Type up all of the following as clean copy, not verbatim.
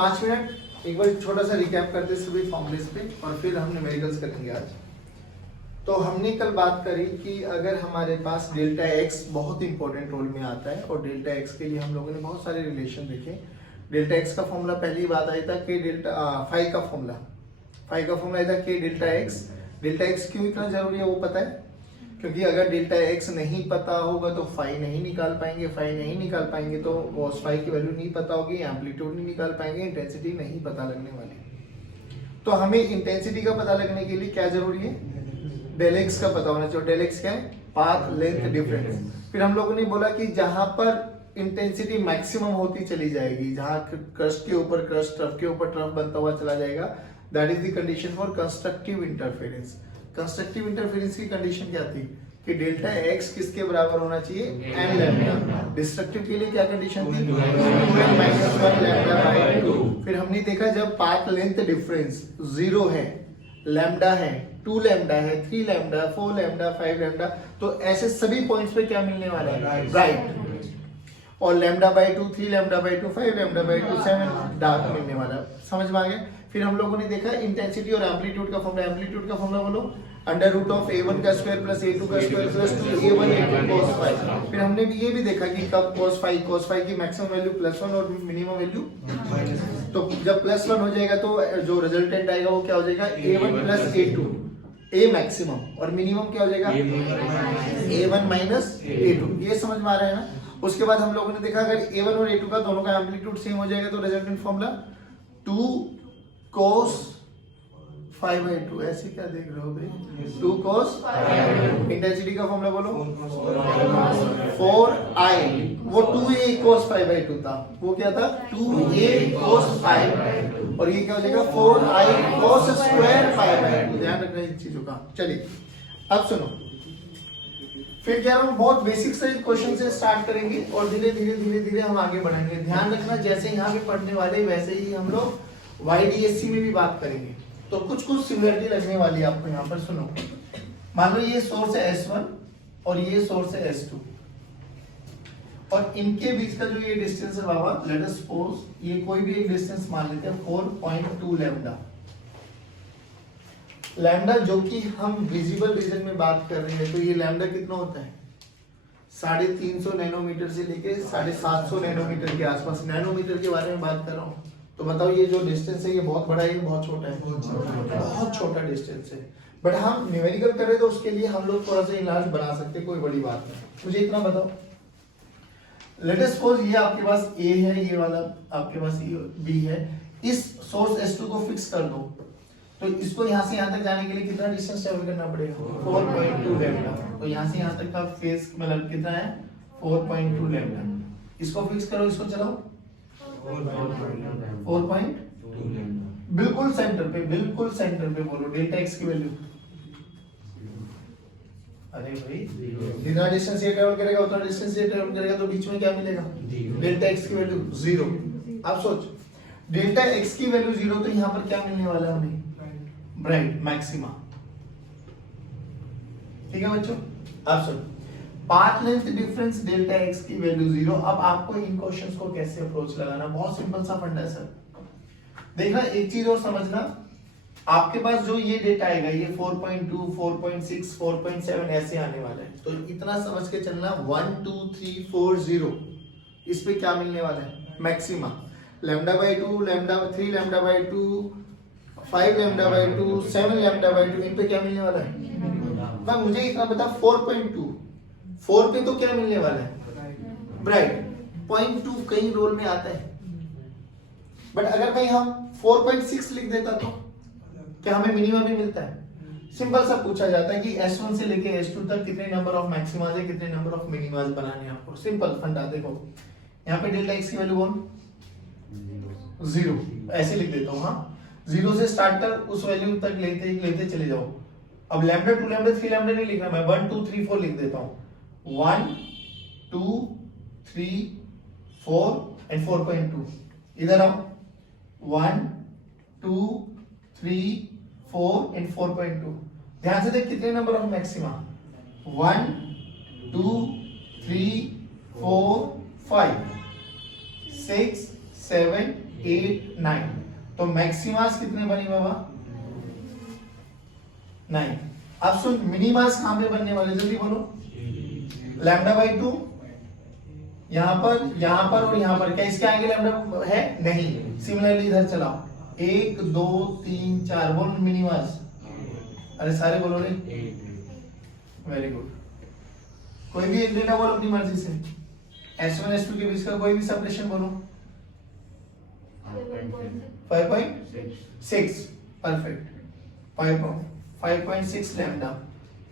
5 minute एक बार छोटा सा रिकैप करते सभी फॉर्मूलेस पे और फिर हम न्यूमेरिकल्स करेंगे आज। तो हमने कल बात करी कि अगर हमारे पास डेल्टा एक्स बहुत इंपॉर्टेंट रोल में आता है और डेल्टा एक्स के लिए हम लोगों ने बहुत सारे रिलेशन देखे। डेल्टा एक्स का फॉर्मूला पहली बात आई था कि डेल्टा फाई का फॉर्मूला आया था कि डेल्टा एक्स क्यों इतना जरूरी है वो पता है, क्योंकि अगर डेल्टा एक्स नहीं पता होगा तो फाई नहीं निकाल पाएंगे तो कॉस फाई की वैल्यू नहीं पता होगी, एम्पलीट्यूड नहीं निकाल पाएंगे, इंटेंसिटी नहीं पता लगने वाली। तो हमें इंटेंसिटी का पता लगने के लिए क्या जरूरी है, डेल एक्स का पता होना चाहिए। डेल एक्स क्या है, पाथ लेंथ डिफरेंस। फिर हम लोगों ने बोला कि जहां पर इंटेंसिटी मैक्सिमम होती चली जाएगी, जहां क्रस्ट के ऊपर क्रस्ट, ट्रफ के ऊपर ट्रफ बनता हुआ चला जाएगा, that is the condition for constructive interference. Constructive interference की कंडीशन क्या थी कि डेल्टा एक्स किसके बराबर होना चाहिए, एन लैम्डा। डिस्ट्रक्टिव के लिए क्या कंडीशन थी, 2n माइनस 1 लैम्डा बाय 2। फिर हमने देखा जब पाथ लेंथ डिफरेंस 0 है, लैम्डा है, 2 लैम्डा है, 3 लैम्डा, 4 लैम्डा, 5 लैम्डा, तो ऐसे सभी पॉइंट्स पे क्या मिलने वाला है, राइट। और lambda by 2, 3 lambda by 2, 5 lambda by 2, 7 dark मिलने वाला। समझ में आ गया। फिर हम लोगों ने देखा इंटेंसिटी और एम्पलीट्यूड का फॉर्मूला बोलो, अंडर रूट ऑफ a1 का स्क्वायर प्लस a2 का square plus 2a1 a2 cos phi. फिर हमने भी ये भी देखा कि कब cos फाई की मैक्सिमम वैल्यू +1 और मिनिमम वैल्यू -1। तो जब +1 हो जाएगा तो जो रिजल्टेंट आएगा वो क्या हो जाएगा, a1 plus a2, a maximum, और मिनिमम क्या हो जाएगा, a1 माइनस a2। ये समझ में आ रहा है ना। उसके बाद हम लोगों ने देखा अगर a1 और a2 का दोनों का एम्पलीट्यूड सेम हो जाएगा तो रिजल्टेंट फॉर्मूला 2 cos 5/2। ऐसे क्या देख रहे हो भाई, 2 cos। इंटेंसिटी का फॉर्मूला बोलो, 4i, वो 2a cos 5/2 था, वो क्या था, 2a cos 5, और ये क्या हो जाएगा 4i cos स्क्वायर 5/2। ध्यान रखना इन चीजों का। चलिए अब सुनो, फिर क्या हम बहुत बेसिक से क्वेश्चन से स्टार्ट करेंगे और धीरे धीरे हम आगे बढ़ेंगे। ध्यान रखना जैसे यहाँ पे पढ़ने वाले वैसे ही हम लोग YDSC में भी बात करेंगे, तो कुछ सिमिलरिटी लगने वाली है आपको। यहाँ पर सुनो, मान लो ये सोर्स है S1 और ये सोर्स है S2, और इनके बीच का जो ये डिस्टेंस है बाबा, लेट अस सपोज ये कोई भी एक डिस्टेंस मान लेते हैं 4.2 लैम्डा। लैम्डा जो कि हम विजिबल रीजन में बात कर रहे हैं, तो ये लैम्डा कितना होता है, 350 नैनोमीटर से लेके 750 नैनोमीटर के आसपास। नैनोमीटर के बारे में बात कर रहा हूँ। तो बताओ ये जो डिस्टेंस है ये बहुत बड़ा है, ये बहुत छोटा है, बहुत छोटा डिस्टेंस है। बट हम न्यूमेरिकल करें तो उसके लिए हम लोग थोड़ा सा इलाज बना सकते हैं, कोई बड़ी बात नहीं। मुझे इतना बताओ, लेट अस सपोज ये आपके पास A है, ये वाला आपके पास B है। इस सोर्स S2 को फिक्स कर दो, तो इसको यहाँ से यहाँ तक जाने के लिए कितना डिस्टेंस ट्रेवल करना पड़ेगा, 4.2 लैम्डा। तो यहाँ से यहाँ तक का फेस मतलब कितना है, 4.2 लैम्डा। इसको फिक्स करो, इसको चलाओ, 4.2 बिल्कुल सेंटर पे बोलो डेल्टा एक्स की वैल्यू। अरे भाई जितना डिस्टेंस ये ट्रेवल करेगा उतना डिस्टेंस ये ट्रेवल करेगा, तो बीच में क्या मिलेगा, डेल्टा एक्स की वैल्यू 0। आप सोच, डेल्टा एक्स की वैल्यू 0, तो यहाँ पर क्या मिलने वाला है हमें, ब्राइट मैक्सिमा। ठीक है बच्चों, आप सुन, path length difference delta x की वैल्यू 0। अब आपको इन क्वेश्चंस को कैसे अप्रोच लगाना, बहुत सिंपल सा फंडा है सर। देखना एक चीज और समझना, आपके पास जो ये डेटा आएगा ये 4.2, 4.6, 4.7 ऐसे आने वाला है। तो इतना समझ के चलना 1 2 3 4 0, इस पे क्या मिलने वाला है, maxima. Lambda by 2, lambda 3 lambda by 2, 5 lambda by 2, 7 lambda by 2, इन पे क्या मिलने वाला है। पर मुझे इतना पता 4.2, 4 पे तो क्या मिलने वाला है, ब्राइट। 0.2 कई रोल में आता है, बट अगर भाई हम 4.6 लिख देता तो क्या हमें मिनिमम भी मिलता है। सिंपल सा पूछा जाता है कि S1 से लेके S2 तक कितने नंबर ऑफ मैक्सिमाज है, कितने नंबर ऑफ मिनिमाज बनाने हैं आपको। सिंपल फंडा। देखो यहाँ पे डेल्टा एक्स की वैल्यू 0 ऐसे लिख देता हूँ। हाँ, 0 से स्टार्ट कर उस वैल्यू तक लेते चले जाओ। अब लैम्डा 2 लैम्डा 3 लैम्डा नहीं लिखना, मैं 1 2 3 4 लिख देता हूँ। 1 2 3 4 एंड 4.2। इधर आओ, 1 2 3 4 एंड 4.2। ध्यान से देख कितने नंबर ऑफ मैक्सिमा, 1 2 3 4 5 6 7 8 9। तो मैक्सिमास कितने बने बाबा? 9। अब सुन, मिनिमास कहां पे बनने वाले, जल्दी बोलो। लैम्डा बाई 2 यहां पर और यहां पर, क्या इसके आगे लैम्डा है? नहीं। सिमिलरली इधर चलाओ, 1 2 3 4, बोल मिनिमास। अरे सारे बोलो रे, वेरी गुड। कोई भी एक डेटा बोलो अपनी मर्जी से। S1 S2 के बीच का कोई भी सेपरेशन बोलो। 5.6, परफेक्ट। 5.6 लैम्डा।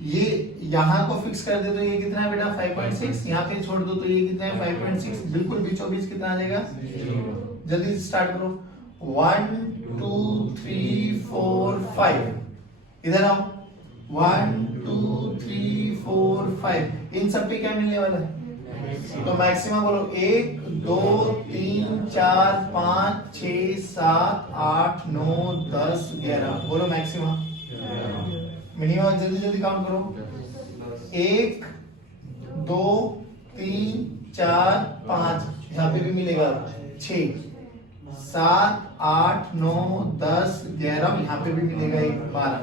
ये यहां को फिक्स कर दे तो ये कितना है बेटा? 5.6। यहाँ पे छोड़ दो तो ये कितना है? 5.6। बिल्कुल बीचों बीच कितना आ जाएगा? 0। जल्दी स्टार्ट करो। 1 2 3 4 5। इधर आओ। 1 2 3 4 5। इन सब पे क्या मिलने वाला है? तो मैक्सिमम बोलो। 1 2 3 4 5 6 7 8 9 10 11। बोलो मैक्सिमम। मिनिमम जल्दी जल्दी काउंट करो। 1 2 3 4 5, यहाँ पे भी मिलेगा 6 7 8 9 10 11, यहाँ पे भी मिलेगा 1 12।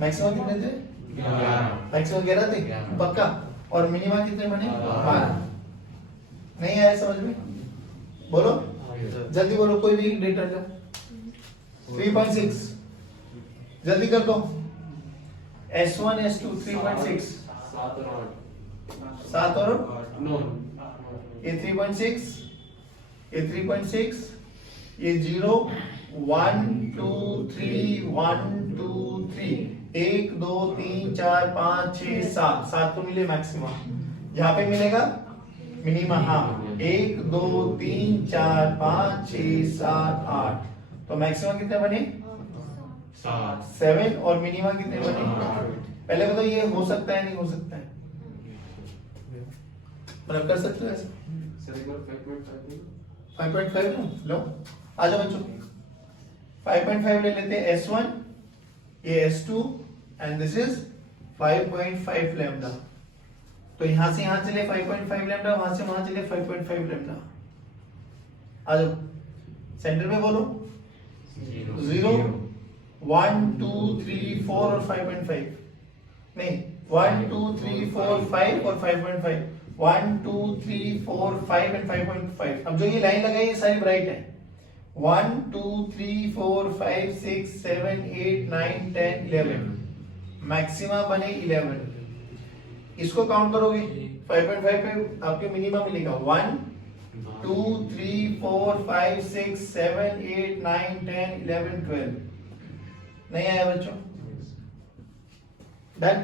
मैक्सिमम कितने थे? 11। मैक्सिमम 11 थे पक्का। और मिनिमम कितने बने? 12। नहीं आया समझ में? बोलो जल्दी बोलो, कोई भी डेटा का। 3.6 जल्दी कर दो। S1 S2 3.6, 7 और 9। ये 3.6, ये 3.6, ये 0 1 2 3 1 2 3, 1 2 3 4 5 6 7, 7 तो मिले मैक्सिमम। यहाँ पे मिलेगा मिनिमम। हाँ 1 2 3 4 5 6 7 8। तो मैक्सिमम कितने बने? 7। और मिनिमम कितने बने? पहले बताओ ये हो सकता है नहीं हो सकता है? मतलब कर सकते हो ऐसे? 5.5 लो, आ जाओ बच्चों। 5.5 ले लेते हैं। S1, ये S2 and this is 5.5 lambda. तो यहां से यहां चले 5.5 लैम्डा, वहां से वहां चले 5.5 लैम्डा। आ जाओ सेंटर में बोलो। 0 1 2 3 4 और 5.5। नहीं 1 2 3 4 5 और 5.5। 1 2 3 4 5 एंड 5.5। अब जो ये लाइन लगाई ये सारी ब्राइट है। 1 2 3 4 5 6 7 8 9 10 11। मैक्सिमा बने 11। इसको काउंट करोगे 5.5 पे आपके मिनिमम मिलेगा 1 2 3 4 5 6 7 8 9 10 11 12। नहीं आया बच्चों? डन।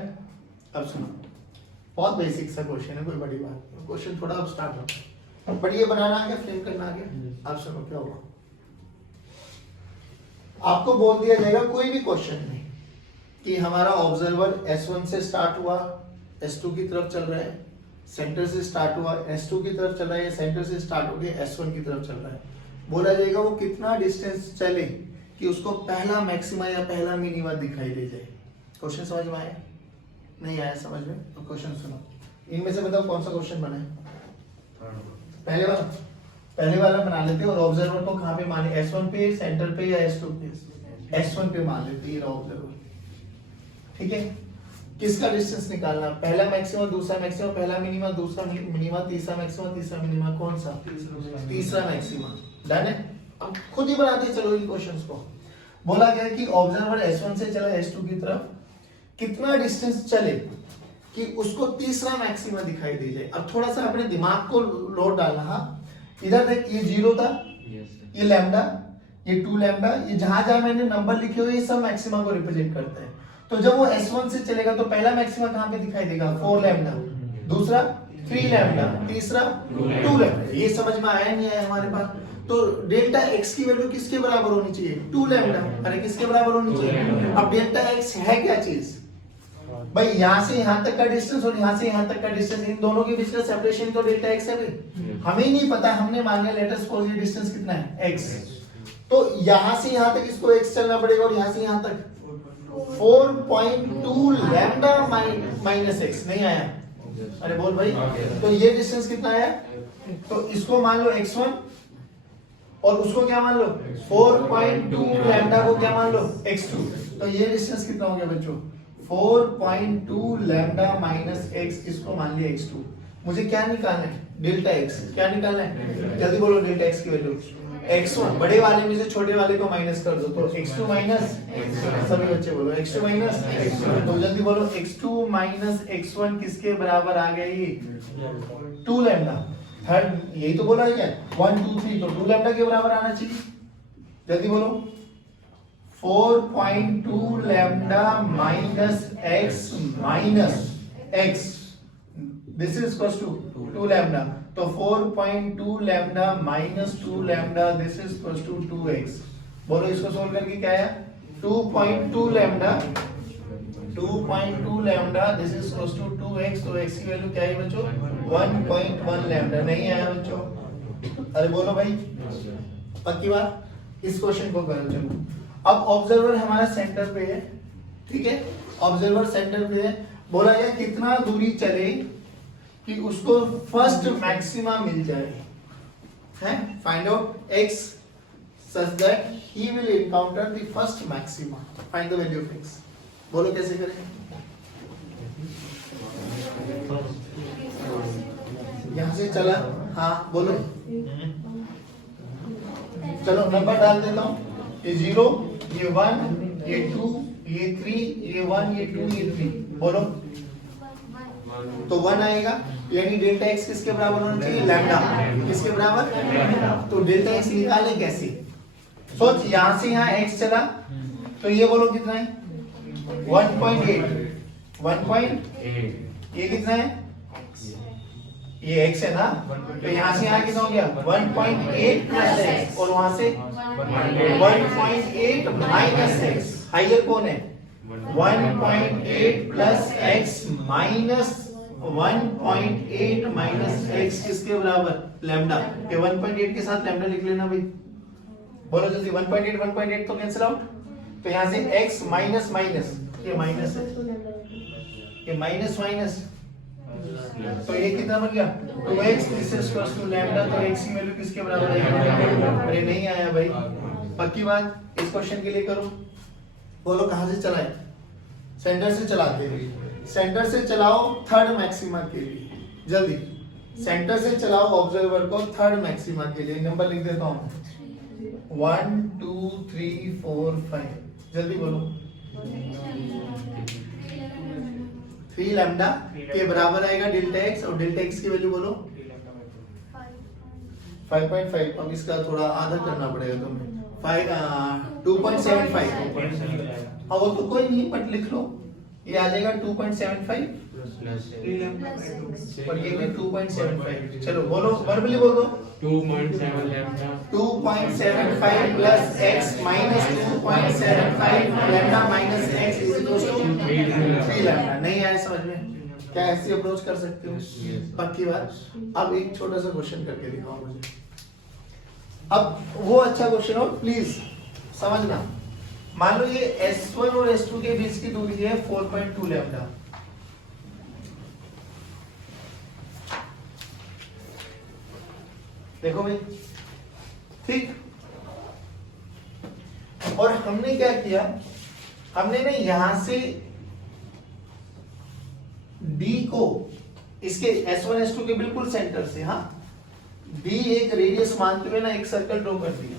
अब सुनो, बहुत बेसिक सा क्वेश्चन है, कोई बड़ी बात नहीं। क्वेश्चन थोड़ा अब स्टार्ट होता है, बट ये बनाना आ गया, फ्रेम करना आ गया। अब सुनो क्या होगा। आपको बोल दिया जाएगा कोई भी क्वेश्चन में कि हमारा ऑब्जर्वर S1 से स्टार्ट हुआ, S2 की तरफ चल रहा है, सेंटर से स्टार्ट हुआ, S2 की तरफ चल रहा है, सेंटर से स्टार्ट होके S1 की तरफ चल रहा है। बोला जाएगा वो कितना डिस्टेंस चले कि उसको पहला मैक्सिमा या पहला मिनिमा दिखाई दे जाए। क्वेश्चन समझ में आया? नहीं आया समझ में? तो क्वेश्चन सुनो। इनमें से बताओ कौन सा क्वेश्चन बना है? पहले वाला बना लेते और ऑब्जर्वर को कहां पे माने? S1 पे, सेंटर पे या S2 पे? S1 पे मान लेते ये ऑब्जर्वर। ठीक है, किसका डिस्टेंस निकालना? पहला मैक्सिमा, दूसरा मैक्सिमा, पहला मिनिमा, दूसरा मिनिमा, तीसरा मैक्सिमा, तीसरा मिनिमा। कौन सा? तीसरा मैक्सिमा। डन है। अब खुद ही बनाते चलो इन क्वेश्चंस को। बोला गया कि ऑब्जर्वर S1 से चला S2 की तरफ, कितना डिस्टेंस चले कि उसको तीसरा मैक्सिमा दिखाई दे जाए। अब थोड़ा सा अपने दिमाग को लोड डालना। हाँ इधर देख, ये 0 था, ये लैम्डा, ये 2 लैम्डा, ये जहां जहां मैंने नंबर लिखे हुए ये सब मैक्सिमा को रिप्रेजेंट करते हैं। तो जब वो S1 से चलेगा तो पहला मैक्सिमा कहां पे दिखाई देगा? 4 लैम्डा, दूसरा 3 लैम्डा, तीसरा 2 लैम्डा। ये समझ में आया नहीं आया हमारे पास? तो डेल्टा x की वैल्यू किसके बराबर होनी चाहिए? 2 लैम्डा। अरे किसके बराबर होनी चाहिए? अब डेल्टा x है क्या चीज भाई? यहां से यहां तक का डिस्टेंस और यहां से यहां तक का डिस्टेंस, इन दोनों के बीच का सेपरेशन तो डेल्टा x है भाई। हमें नहीं पता, हमने मान लिया लेट अस सपोज ये डिस्टेंस कितना है? x। तो यहां से यहां तक इसको x चलना पड़ेगा और यहां से यहां तक 4.2 लैम्डा माइनस x। नहीं आया? अरे बोल भाई। तो ये डिस्टेंस कितना आया? तो इसको मान लो x1 और उसको क्या मान लो 4.2 लैम्डा को क्या मान लो x2। तो ये डिस्टेंस कितना हो गया बच्चों 4.2 लैम्डा माइनस x, इसको मान लिया x2। मुझे क्या निकालना है डेल्टा x, क्या निकालना है जल्दी बोलो डेल्टा x की वैल्यू x1, बड़े वाले में से छोटे वाले को माइनस कर दो तो x2 माइनस, सभी बच्चे बोलो x2 माइनस, तो जल्दी बोलो x2 माइनस x1 किसके बराबर आ गई 2 लैम्डा। थर्ड यही तो बोला है क्या 1 2 3, तो 2 लैम्डा के बराबर आना चाहिए। जल्दी बोलो 4.2 lambda minus x minus x, this is equals to 2 lambda, तो 4.2 lambda minus 2 lambda this is equals to 2x। बोलो इसको सोल्व करके क्या आया 2.2 lambda, 2.2 lambda this is equals to 2x, तो x की वैल्यू क्या है बच्चों 1.1 लैम्डा। नहीं आया बच्चों, अरे बोलो भाई पक्की बात, इस क्वेश्चन को करो। चलो अब ऑब्जर्वर हमारा सेंटर पे है, ठीक है, ऑब्जर्वर सेंटर पे है, बोला गया कितना दूरी चले कि उसको फर्स्ट मैक्सिमा मिल जाए, है find out x such that he will encounter the first maxima, find the value of x। बोलो कैसे करें, यहां से चला, हाँ बोलो, चलो नंबर डाल देता हूं, ये 0, ये 1, ये 2, ये 3, ये 1, ये 2, ये 3, बोलो तो 1 आएगा, यानी डेल्टा x किसके बराबर होना चाहिए लैम्डा, किसके बराबर, तो डेल्टा x निकाले कैसे, सोच यहां से यहां x चला तो ये बोलो कितना है 1.8, 1.8, ये कितना है ये x है ना, तो यहां से यहां कितना हो गया 1.8 प्लस x, और वहां से 1.8 माइनस x, हाइयर कौन है 1.8 plus x minus 1.8 minus x किसके बराबर लैम्डा, ये 1.8 के साथ लैम्डा लिख लेना भाई, बोलो जल्दी 1.8 1.8 तो कैंसिल आउट, तो यहां से x माइनस माइनस, ये माइनस है, ये माइनस माइनस, तो ये कितना बन गया 2x this is equal to lambda, तो x की वैल्यू किसके बराबर आएगी, अरे नहीं आया भाई, पक्की बात, इस क्वेश्चन के लिए करो, बोलो कहां से चलाएं, सेंटर से चलाते हैं, सेंटर से चलाओ थर्ड मैक्सिमा के लिए, जल्दी सेंटर से चलाओ ऑब्जर्वर को थर्ड मैक्सिमा के लिए, नंबर लिख देता हूं 1 2 3 4 5, जल्दी बोलो 3 लैम्डा के बराबर आएगा डेल्टा x, और डेल्टा x की वैल्यू बोलो 5.5, अब इसका थोड़ा आधा करना पड़ेगा तुम्हें 2.75, हाँ वो तो कोई नहीं बट लिख लो, ये आ जाएगा 2.75 और ये भी 2.75, चलो बोलो वर्बली बोल दो 2.7 lambda 2.75 plus x minus 2.75 lambda minus x is equal to 3 lambda. नहीं आया समझ में, क्या ऐसी अप्रोच कर सकते हो, पक्की बात। अब एक छोटा सा क्वेश्चन करके दिखाओ मुझे, अब वो अच्छा क्वेश्चन हो प्लीज समझना, मान लो ये S1 और S2 के बीच की दूरी है 4.2 लैम्डा, देखो भाई ठीक, और हमने क्या किया, हमने ना यहां से D को इसके S1 S2 के बिल्कुल सेंटर से, हाँ D एक रेडियस मानते हुए ना एक सर्कल ड्रॉ कर दिया,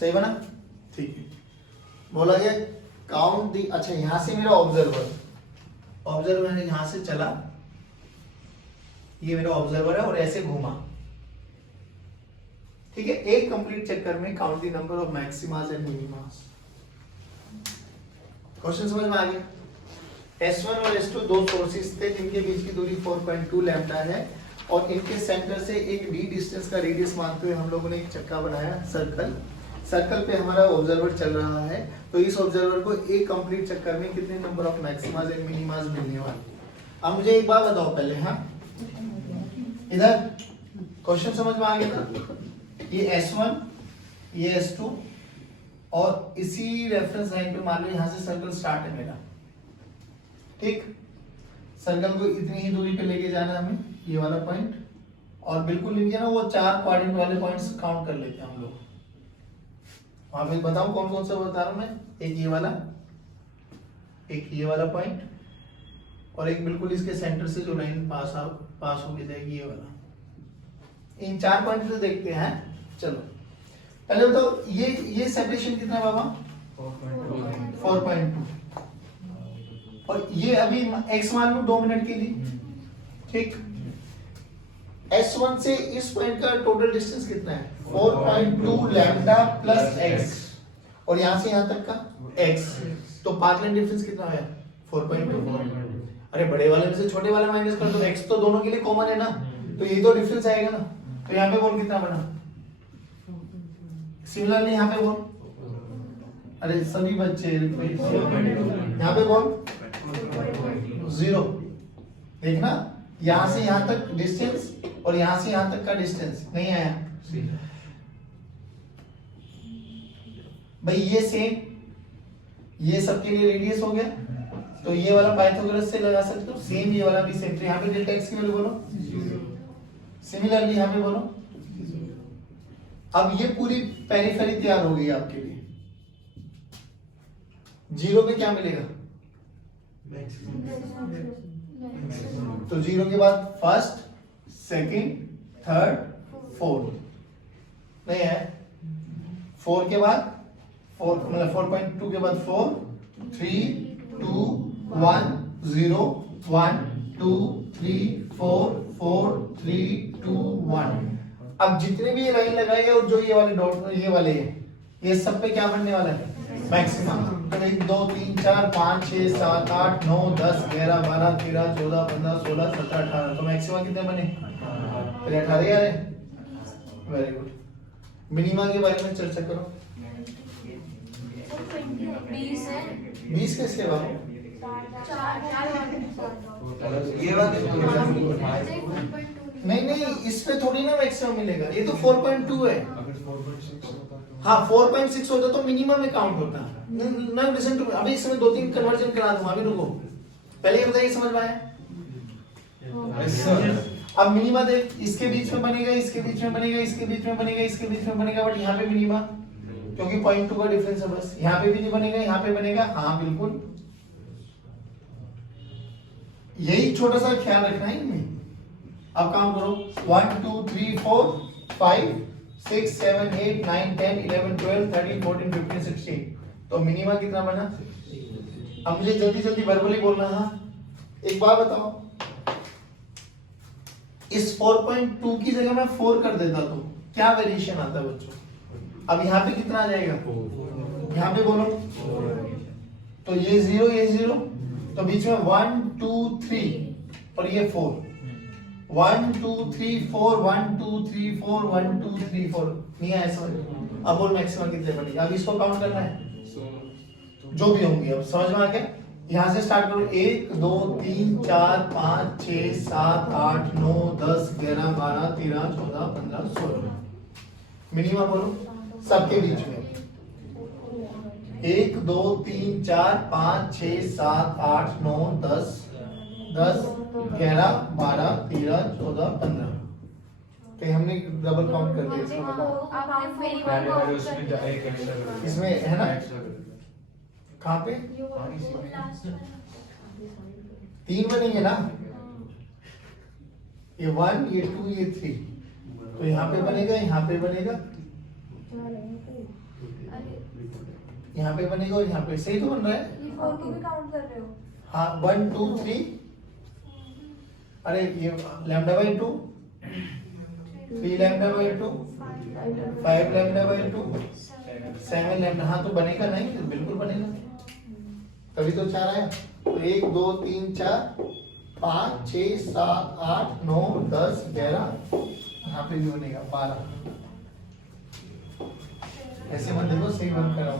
सही बना, ठीक है, बोला गया काउंट दी, अच्छा यहां से मेरा ऑब्जर्वर है, यहां से चला, ये मेरा ऑब्जर्वर है और ऐसे घूमा, ठीक है, एक कंप्लीट चक्कर में count the number of maximas and minimas. Question समझ में आ गया, S1 और S2 दो सोर्सेस थे जिनके बीच की दूरी 4.2 लैम्डा है, और इनके सेंटर से एक d डिस्टेंस का रेडियस मानते हुए हम लोगों ने एक चक्का बनाया सर्कल पे हमारा ऑब्जर्वर चल रहा है, तो इस ऑब्जर्वर को एक कंप्लीट चक्कर में कितने नंबर ऑफ मैक्सिमास एंड मिनिमास मिलने वाले। अब मुझे एक बात बताओ पहले, हाँ इधर क्वेश्चन समझ में आ गया था, ये S1 ये S2 और इसी रेफरेंस लाइन पे मान लो यहां से सर्कल स्टार्ट है मेरा, ठीक, सर्कल को इतनी ही दूरी पे लेके जाना है हमें, ये वाला पॉइंट, और बिल्कुल नीचे ना वो 4 क्वाड्रेंट वाले पॉइंट्स काउंट कर लेते हैं हम लोग। वहां पे बताऊं कौन कौन सा बता रहा हूं मैं, एक ये वाला, एक ये वाला पॉइंट, और एक बिल्कुल इसके सेंटर से जो लाइन पास होके जाएगी ये वाला। इन 4 पॉइंट से देखते हैं। चलो पहले बताओ ये सेपरेशन कितना है बाबा? 4.2। और ये अभी x मान लो 2 मिनट के लिए, ठीक। S1 से इस पॉइंट का टोटल डिस्टेंस कितना है? 4.2 लैम्डा प्लस x, और यहां से यहां तक का x, तो पाथ लेंथ डिफरेंस कितना है? 4.2। अरे बड़े वाले में से छोटे वाले माइनस कर दो, x तो दोनों के लिए कॉमन है ना, तो ये तो डिफरेंस आएगा ना। तो यहाँ पे बोल कितना बना? सिमिलरली यहाँ पे बोल, अरे सभी बच्चे यहाँ पे बोल 0। देखना यहां से यहां तक डिस्टेंस और यहां से यहां तक का डिस्टेंस नहीं आया भाई, ये सेम, ये सबके लिए रेडियस हो गया, तो ये वाला पाइथागोरस से लगा सकते हो, सेम ये वाला भी सेम। तो यहाँ पे डेल्टा एक्स की वैल्यू बोलो, सिमिलरली यहाँ पे बोलो। अब ये पूरी पेरिफेरी तैयार हो गई आपके लिए। 0 पे क्या मिलेगा? तो 0 के बाद फर्स्ट, सेकंड, थर्ड, फोर्थ नहीं है। 4 के बाद 4 मतलब 4.2 के बाद 4, 3, 2, 1, 0, 1, 2, 3, 4, 4, 3, 2, 1। अब जितने भी ये लाइन लगाई है और जो ये वाले डॉट ये वाले हैं, ये सब पे क्या बनने वाला है? मैक्सिमम। तो 1 2 3 4 5 6 7 8 9 10 11 12 13 14 15 16 17 18, तो मैक्सिमम कितने बने? 18 आ रहे। Very good. मिनिमा के बारे में चर्चा करो। 20 कैसे बाबू? नहीं इस पे थोड़ी ना मैक्सिमम मिलेगा, ये तो 4.2 है। हाँ 4.6 होता तो मिनिमम में काउंट होता। ना लिसन टू, अभी इसमें 2-3 कन्वर्जन करा दूंगा, अभी रुको, पहले ये बताइए समझ में आया? अब मिनिमा देख, इसके बीच में बनेगा, इसके बीच में बनेगा, इसके बीच में बनेगा, इसके बीच में बनेगा, बट यहाँ पे मिनिमा क्योंकि 0.2 का डिफरेंस है बस। यहाँ पे भी नहीं बनेगा, यहाँ पे बनेगा, हाँ बिल्कुल। यही छोटा सा ख्याल रखना है इनमें। अब काउंट करो, 1 2 3 4 5 6 7 8 9 10 11 12 13 14 15 16, तो मिनिमा कितना बना? अब मुझे जल्दी जल्दी वर्बली बोलना है। एक बार बताओ, इस 4.2 की जगह मैं 4 कर देता तो क्या वेरिएशन आता बच्चों? अब यहाँ पे कितना आ जाएगा? यहाँ पे बोलो, तो ये 0 ये 0, तो बीच में 1 2 3 और ये 4, 1 2 3 4 1 2 3 4 1 2 3 4, नहीं आया समझ? अब बोल मैक्सिमम कितने बनेगा? अब इसको काउंट करना है जो भी होंगे। अब समझ में आ गया? यहाँ से स्टार्ट करो, 1 2 3 4 5 6 7 8 9 10 11 12 13 14 15 16। मिनिमम बोलो सबके बीच में, 1 2 3 4 5 6 7 8 9 10 10 11 12 13 14 15, तो हमने डबल काउंट कर दिया इसमें है ना? कहाँ पे? 3 बनेंगे ना, ये 1 ये 2 ये 3, तो यहाँ पे बनेगा, यहाँ पे बनेगा, यहाँ पे बनेगा और यहाँ पे, सही तो बन रहा है? ये 4 को भी काउंट कर रहे हो? हाँ 1 2 3, अरे ये lambda by 2, 3 lambda by 2, 5 lambda by 2, 7 lambda, हाँ तो बनेगा नहीं? बिल्कुल बनेगा, तभी तो 4 आया। तो 1 2 3 4 5 6 7 8 9 10 11, यहाँ पे भी बनेगा 12। ऐसे मत देखो, सही बंद कराओ,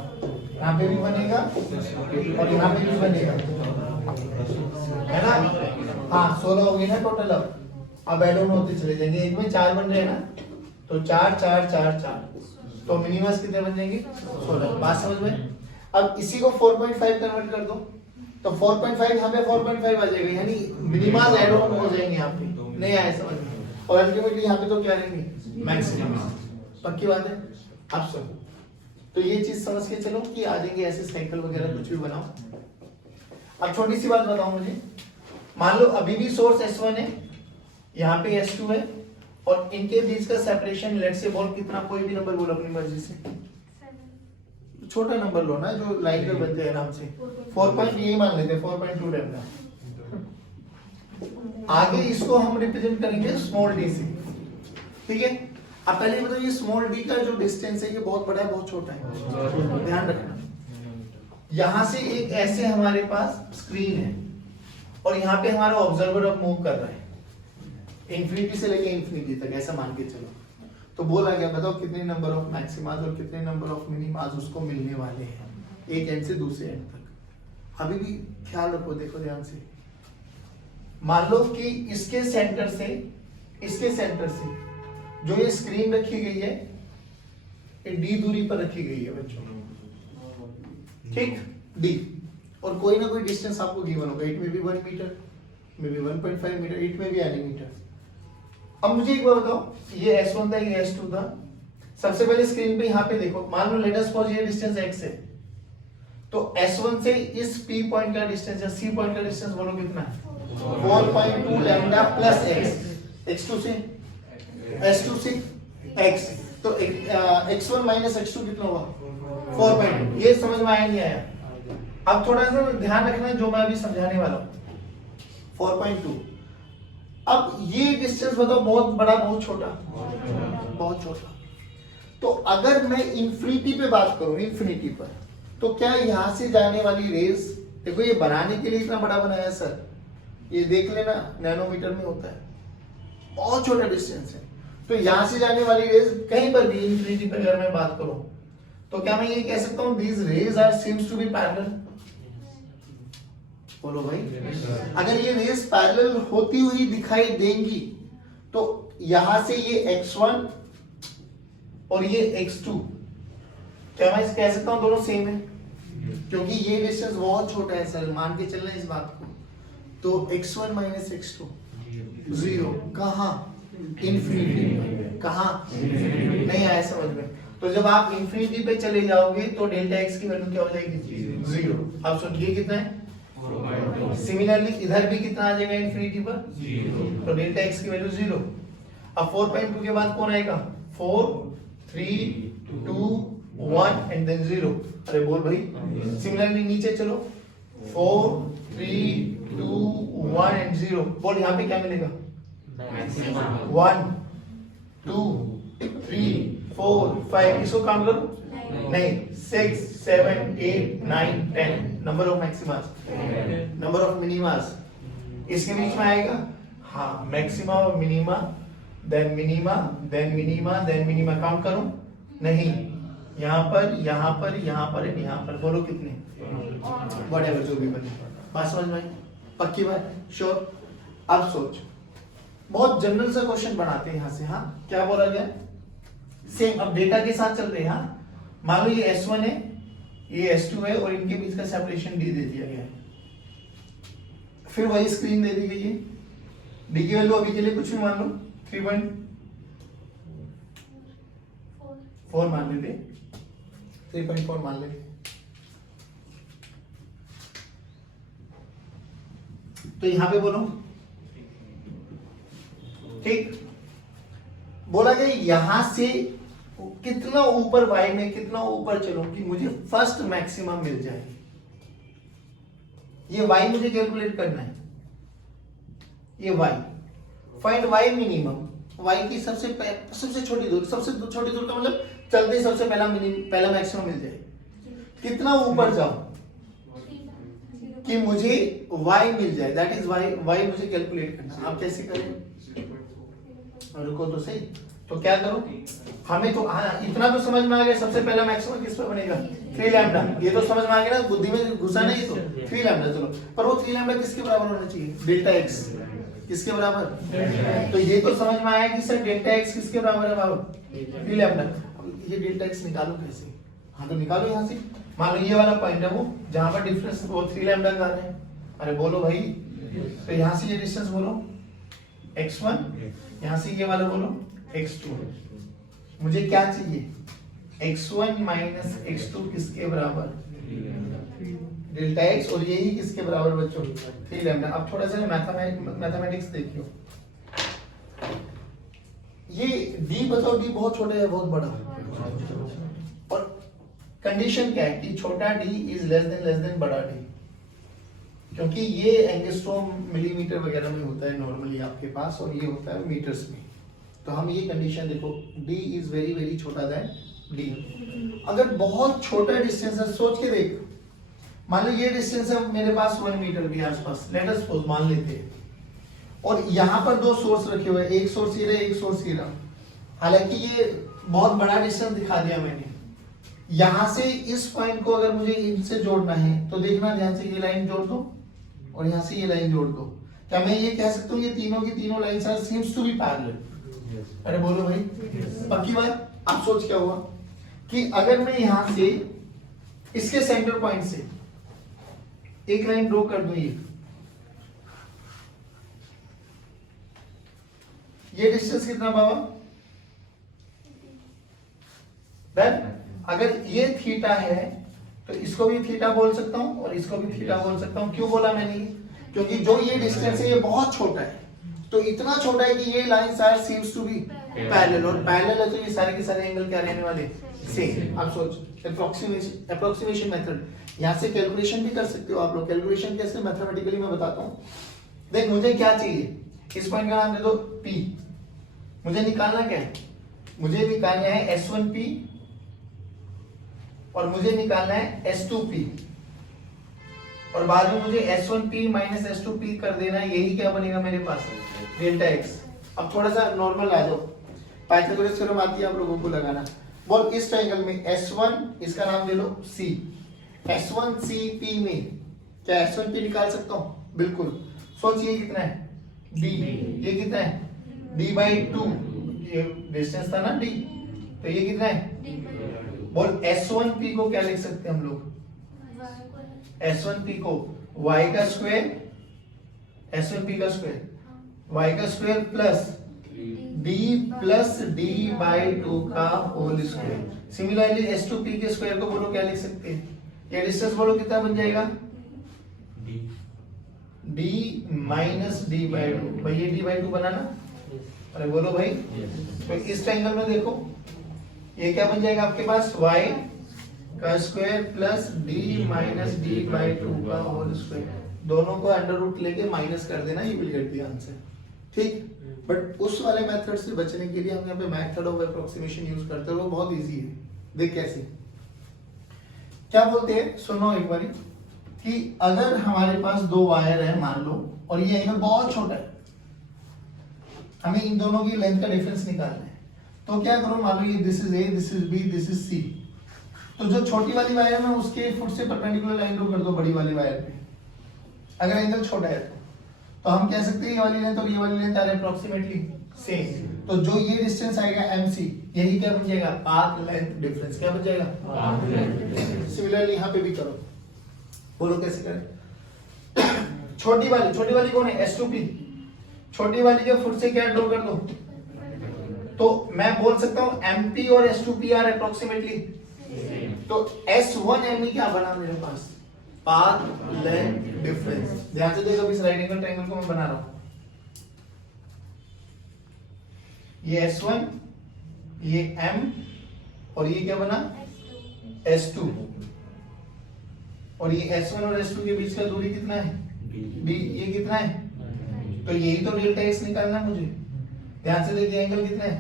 यहाँ पे भी बनेगा और यहाँ पे भी बनेगा, है ना? हाँ 16 हो गए ना टोटल। अब ऐड ऑन होते चले जाएंगे, एक में 4 बन रहे हैं ना, तो 4 4 4 4, तो मिनिमम कितने बन जाएंगे? 16। बात समझ में? अब इसी को 4.5 कन्वर्ट कर दो, तो 4.5 यहाँ पे 4.5 आ जाएगा, यानी मिनिमाज ऐड ऑन हो जाएंगे यहाँ पे, नहीं आया समझ में, और अल्टीमेटली यहाँ पे तो क्या रहेंगे, मैक्सिमम। पक्की बात है आप सब। तो ये चीज समझ के चलो कि आ जाएंगे ऐसे साइकिल वगैरह कुछ भी बनाओ। अब छोटी सी बात बताओ मुझे, मान लो अभी भी सोर्स S1 है, यहाँ पे S2 है, और इनके बीच का सेपरेशन लेट से बोल कितना, कोई भी नंबर बोलो अपनी मर्जी से, छोटा नंबर लो ना जो लाइन पे बनते हैं आराम से, 4. यही मान लेते हैं 4.2 लैम्डा। आगे इसको हम रिप्रेजेंट करेंगे स्मॉल डी से, ठीक है। अब पहले बताओ ये स्मॉल डी का जो डिस्टेंस है ये बहुत बड़ा है बहुत छोटा है, ध्यान रखना। यहां से एक ऐसे हमारे पास स्क्रीन है और यहाँ पे हमारा ऑब्जर्वर अब मूव कर रहा है इंफिनिटी से लेके इंफिनिटी तक, ऐसा मान के चलो। तो बोला गया बताओ कितने नंबर ऑफ मैक्सिमाज और कितने नंबर ऑफ मिनिमाज उसको मिलने वाले हैं एक एंड से दूसरे एंड तक। अभी भी ख्याल रखो, देखो ध्यान से। मान लो कि इसके सेंटर से जो ये स्क्रीन रखी गई है ये डी दूरी पर रखी गई है बच्चों, ठीक, डी, और कोई ना कोई डिस्टेंस आपको गिवन होगा, इट में भी 1 मीटर, मे बी 1.5 मीटर, इट में भी एनी मीटर। अब मुझे एक बार बताओ, ये S1 था, ये S2 था। सबसे पहले स्क्रीन पे यहाँ पे देखो, मान लो लेट अस सपोज ये डिस्टेंस x है, तो S1 से इस P पॉइंट का डिस्टेंस या C पॉइंट का डिस्टेंस बोलो कितना है, 4.2 लैम्डा प्लस x, x2 से S2 से x, तो x1 माइनस x2 कितना हुआ 4.2। ये समझ में आया नहीं आया? अब थोड़ा सा ध्यान रखना जो मैं अभी समझाने वाला हूँ। 4.2। अब ये डिस्टेंस बताओ बहुत बड़ा बहुत छोटा, बहुत छोटा। तो अगर मैं इंफिनिटी पे बात करूं, इंफिनिटी पर, तो क्या यहां से जाने वाली रेज, देखो ये बनाने के लिए इतना बड़ा बनाया सर, ये देख लेना नैनोमीटर में होता है, बहुत छोटा डिस्टेंस है। तो यहां से जाने वाली रेज कहीं पर भी इंफिनिटी पर अगर मैं बात करूं, तो क्या मैं ये कह सकता हूं these rays are seems to be parallel? बोलो भाई, अगर ये रेज पैरेलल होती हुई दिखाई देंगी तो यहां से ये x1 और ये x2, क्या मैं कह सकता हूं दोनों सेम है? क्योंकि ये डिस्टेंस बहुत छोटा है सर, मान के चलना इस बात को। तो x1 माइनस x2 0, कहां, इंफिनिटी, कहां, नहीं आया समझ में? तो जब आप इंफिनिटी पे चले जाओगे तो डेल्टा x की वैल्यू क्या हो जाएगी, 0। अब सुनिए कितना है, सिमिलरली इधर भी कितना आ जाएगा इंफिनिटी पर, 0, तो डेल्टा x की वैल्यू 0। अब 4.2 के बाद कौन आएगा, 4, 3, 2, 1 एंड देन 0। अरे बोल भाई, सिमिलरली नीचे चलो, 4, 3, 2, 1 एंड 0। बोल यहाँ पे क्या मिलेगा, 1, 2, 3, 4, 5, इसको काउंट करो, नहीं, 6, 7, 8, 9, 10 number of maximas, number of minimas इसके बीच में आएगा। हाँ, मैक्सिमा और minima, then minima, then minima, then minima, count करो, नहीं, यहाँ पर, यहाँ पर, यहाँ पर, यहाँ पर, बोलो कितने, व्हाटएवर जो भी बने। बात समझ में, पक्की बात, श्योर। अब सोच, बहुत जनरल सा क्वेश्चन बनाते हैं यहाँ से। हाँ, क्या बोला गया, सेम, अब डेटा के साथ चलते हैं। हाँ, मान लो ये S1 है, ये S2 है, और इनके बीच का सेपरेशन D दे दिया गया है। फिर वही स्क्रीन दे दी गई है, D की वैल्यू अभी के लिए कुछ भी मान लो, 3.4 मान लेते, 3.4 मान लेते। तो यहां पे बोलो, ठीक, बोला गया यहां से कितना ऊपर y में कितना ऊपर चलो कि मुझे फर्स्ट मैक्सिमम मिल जाए। ये y मुझे कैलकुलेट करना है, ये y, find y minimum, y की सबसे छोटी दूर, सबसे छोटी दूर का मतलब चलते सबसे पहला मैक्सिमम मिल जाए। कितना ऊपर जाओ कि मुझे y मिल जाए, दैट इज y मुझे कैलकुलेट करना। आप कैसे करें, रुको तो सही। तो क्या करो, हमें तो इतना तो समझ में आ गया, सबसे पहला मैक्सिमम किस पर बनेगा, 3 लैम्डा। ये तो समझ में आ गया ना, बुद्धि में घुसा नहीं, तो 3 लैम्डा। चलो, पर वो 3 लैम्डा किसके बराबर होना चाहिए, डेल्टा x किसके बराबर, तो ये तो समझ में आया कि सर डेल्टा x किसके बराबर है बाबू, 3 लैम्डा। ये डेल्टा x निकालो कैसे, हाँ तो निकालो यहाँ से। मान लो ये वाला पॉइंट है वो जहाँ पर डिफरेंस वो 3 लैम्डा का है। अरे बोलो भाई, तो यहाँ से ये डिस्टेंस बोलो x1, यहाँ से ये वाला बोलो x2। मुझे क्या चाहिए? x1 माइनस x2 किसके बराबर? डेल्टा x, और यही किसके बराबर बच्चों? 3 लैम्डा। अब थोड़ा सा मैथमेटिक्स देखियो, ये d बताओ, d बहुत छोटा है बहुत बड़ा? और कंडीशन क्या है कि छोटा d इज लेस देन बड़ा d, क्योंकि ये एंगस्ट्रॉम मिलीमीटर वगैरह में होता है नॉर्मली आपके पास, और ये होता है मीटर्स में। तो हम ये कंडीशन देखो, d इज वेरी वेरी छोटा देन d। अगर बहुत छोटा डिस्टेंस है, सोच के देख, मान लो ये डिस्टेंस है मेरे पास 1 मीटर भी आसपास, लेट अस सपोज मान लेते हैं, और यहाँ पर 2 सोर्स रखे हुए हैं, एक सोर्स ये रहा, एक सोर्स ये रहा। हालांकि ये बहुत बड़ा डिस्टेंस दिखा दिया मैंने। यहाँ से इस पॉइंट को अगर मुझे इनसे जोड़ना है तो देखना ध्यान से, ये लाइन जोड़ दो और यहाँ से ये लाइन जोड़ दो। क्या मैं ये कह सकता हूँ ये तीनों की तीनों line are seems to be parallel? अरे बोलो भाई, पक्की बात। आप सोच क्या हुआ कि अगर मैं यहाँ से इसके सेंटर पॉइंट से एक लाइन ड्रॉ कर दूं, ये डिस्टेंस कितना बाबा? डन। अगर ये थीटा है तो इसको भी थीटा बोल सकता हूं और इसको भी थीटा बोल सकता हूं। क्यों बोला मैंने? क्योंकि जो ये डिस्टेंस है ये बहुत छोटा है, तो इतना छोटा है कि ये lines are seems to be parallel, और पैरेलल है तो ये सारे के सारे एंगल क्या रहने वाले? सेम। आप सोच, अप्रोक्सीमेशन मेथड, यहाँ से कैलकुलेशन भी कर सकते हो आप लोग। कैलकुलेशन कैसे? मैथमेटिकली मैं बताता हूँ। देख, मुझे क्या चाहिए? इस पॉइंट का नाम दे दो P। मुझे निकालना क्या है? मुझे निकालना है S1P और मुझे निकालना है S2P, और बाद में मुझे S1P माइनस S2P कर देना है। यही क्या बनेगा मेरे पास? Delta x। अब थोड़ा सा नॉर्मल आ जाओ, पाइथागोरस थ्योरम आती है आप लोगों को लगाना। बोल, इस ट्रायंगल में S1, इसका नाम दे लो C, S1CP में क्या S1P निकाल सकता हूँ? बिल्कुल। सोचिए कितना है? D। ये कितना है? D/2। ये डिस्टेंस था ना D, तो ये कितना है? बोल, S1P को क्या लिख सकते हैं हम लोग? S1P को y का स्क्वायर, S1P का स्क्वायर y का square plus d plus d/2 का होल स्क्वायर। सिमिलरली S2P के स्क्वायर को बोलो क्या लिख सकते हैं? ये डिस्टेंस बोलो कितना बन जाएगा? d minus d/2। भाई ये d/2 बना ना? अरे बोलो भाई। तो इस ट्रायंगल में देखो ये क्या बन जाएगा आपके पास? y का square plus d minus d/2 का होल स्क्वायर। दोनों को अंडर रूट लेके माइनस कर देना, you will get the answer. ठीक। बट उस वाले मेथड से बचने के लिए हम यहाँ पे मेथड ऑफ अप्रोक्सीमेशन यूज करते हैं, वो बहुत इजी है। देख कैसे, क्या बोलते हैं, सुनो एक बारी, कि अगर हमारे पास 2 वायर है मान लो, और ये एंगल बहुत छोटा है, हमें इन दोनों की लेंथ का डिफरेंस निकालना है, तो क्या करो, मान लो ये this is A, this is B, this is C। तो जो छोटी वाली वायर है उसके फुट से परपेंडिकुलर लाइन ड्रॉ कर दो बड़ी वाली वायर पे, अगर एंगल छोटा है तो हम कह सकते हैं ये वाली लेंथ और ये वाली लेंथ आर अप्रोक्सीमेटली सेम। तो जो ये डिस्टेंस आएगा MC, यही क्या बन जाएगा? Path length difference. क्या बन जाएगा? Path length. सिमिलरली यहाँ पे भी करो, बोलो कैसे करें? छोटी वाली कौन है? S2P। छोटी वाली के फुट से क्या ड्रॉ कर दो, तो मैं बोल सकता हूँ MP और S2P आर अप्रोक्सीमेटली। तो S1ME क्या बना मेरे पास? Path length difference. ध्यान से देखो, इस राइट एंगल ट्रायंगल को मैं बना रहा हूं, ये S1, ये M, और ये क्या बना? S2। और ये S1 और S2 के बीच का दूरी कितना है? D। ये कितना है? तो यही तो डेल्टा x निकालना मुझे। ध्यान से देखिए, एंगल कितना है?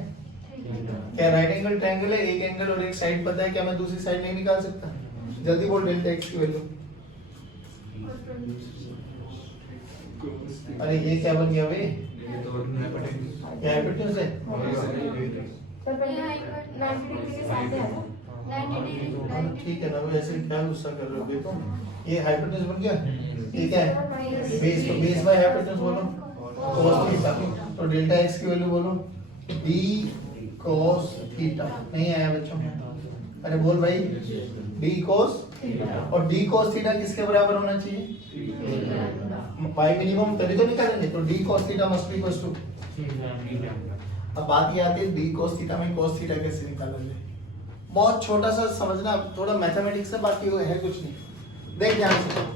क्या राइट एंगल ट्रायंगल है? एक एंगल और एक साइड पता है, क्या मैं दूसरी साइड नहीं निकाल सकता? जल्दी बोल डेल्टा x की वैल्यू। अरे ये क्या बन गया भाई? क्या हाइपोटेन्यूज है? ठीक है ना, वैसे क्या गुस्सा कर रहे हो? देखो ये हाइपोटेन्यूज बन गया, ये क्या है? बेस। तो बेस बाय हाइपोटेन्यूज बोलो cos थीटा। तो डेल्टा x की वैल्यू बोलो d cos थीटा। नहीं आया बच्चों? अरे बोल भाई, डी कोस, और डी कोस थीटा किसके बराबर होना चाहिए? वाई मिनिमम तभी तो निकालेंगे, तो D cos theta must be equal to. अब बात ये आती है डी कोस थीटा में कोस थीटा कैसे निकालोगे? बहुत छोटा सा समझना, थोड़ा मैथमेटिक्स है, बाकी वो है कुछ नहीं। देख ध्यान से,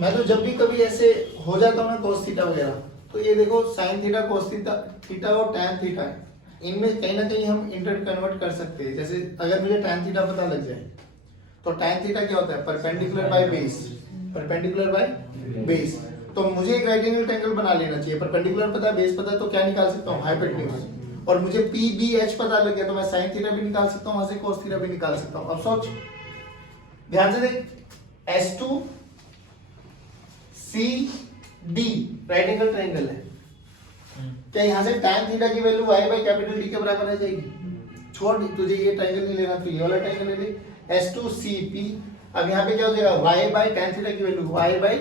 मैं तो जब भी कभी ऐसे हो जाता हूँ ना कोस थीटा वगैरह, तो ये देखो साइन थीटा कोस थीटा और टैन थीटा है, इनमें कहीं ना कहीं हम इंटर कन्वर्ट कर सकते हैं। जैसे अगर मुझे टैन थीटा पता लग जाए तो टैन थीटा क्या होता है? Perpendicular by base, perpendicular by base. तो मुझे एक राइट एंगल ट्रायंगल बना लेना चाहिए। परपेंडिकुलर पता है, बेस पता है, तो क्या निकाल सकता हूँ? हाइपोटेन्यूज। और मुझे पी बी एच पता लग गया तो मैं साइन थीटा भी निकाल सकता हूँ, वहां से कोस थीटा भी निकाल सकता हूँ। अब सोच ध्यान से देख, S2 C D right angle triangle है, क्या यहाँ से tan थीटा की value y by capital D के बराबर आ जाएगी? छोड़, तुझे ये ट्रायंगल नहीं लेना, तो ये वाला ट्रायंगल ले ले, S2CP। अब यहाँ पे क्या हो जाएगा? y बाय tan थीटा की value y by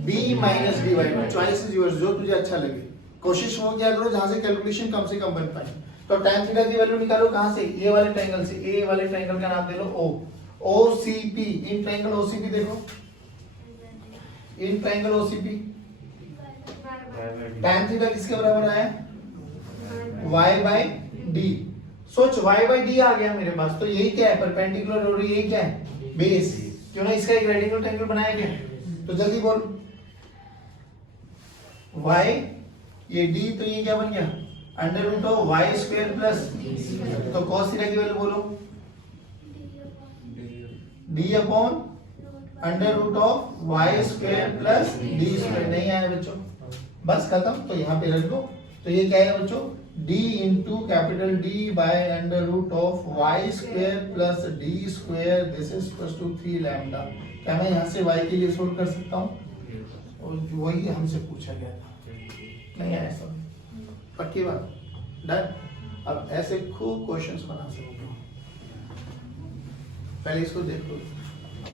b minus dy। Choice is yours, जो तुझे अच्छा लगे। कोशिश हो क्या करो जहाँ से कैलकुलेशन कम से कम बन पाए। तो tan थीटा की वैल्यू निकालो कहाँ से? ये वाले ट्रायंगल से। ए वाले ट्रायंगल का नाम दे लो O, OCP। In triangle OCP देखो, in triangle OCP tan theta किसके बराबर आया? y by d। सोच y बाय d आ गया मेरे पास, तो यही क्या है? परपेंडिकुलर, और यही क्या है? बेस। क्यों ना इसका एक राइट एंगल ट्रायंगल बनाया गया? तो जल्दी बोल, y ये d, तो ये क्या बन गया? Under root of y square plus, तो cos थीटा की वैल्यू बोलो, d upon under root of y square plus d square. नहीं आया बच्चों, बस खत्म। तो यहाँ पे रख दो। तो ये क्या है बच्चों? d into capital D by under root of y square plus d square, this is equal to 3 lambda. क्या मैं यहाँ से y के लिए सोल्व कर सकता हूँ? और वही हमसे पूछा गया था, नहीं आया सब। पक्की बात, डन। अब ऐसे खूब क्वेश्चंस बना सकते हो। पहले इसको देखो।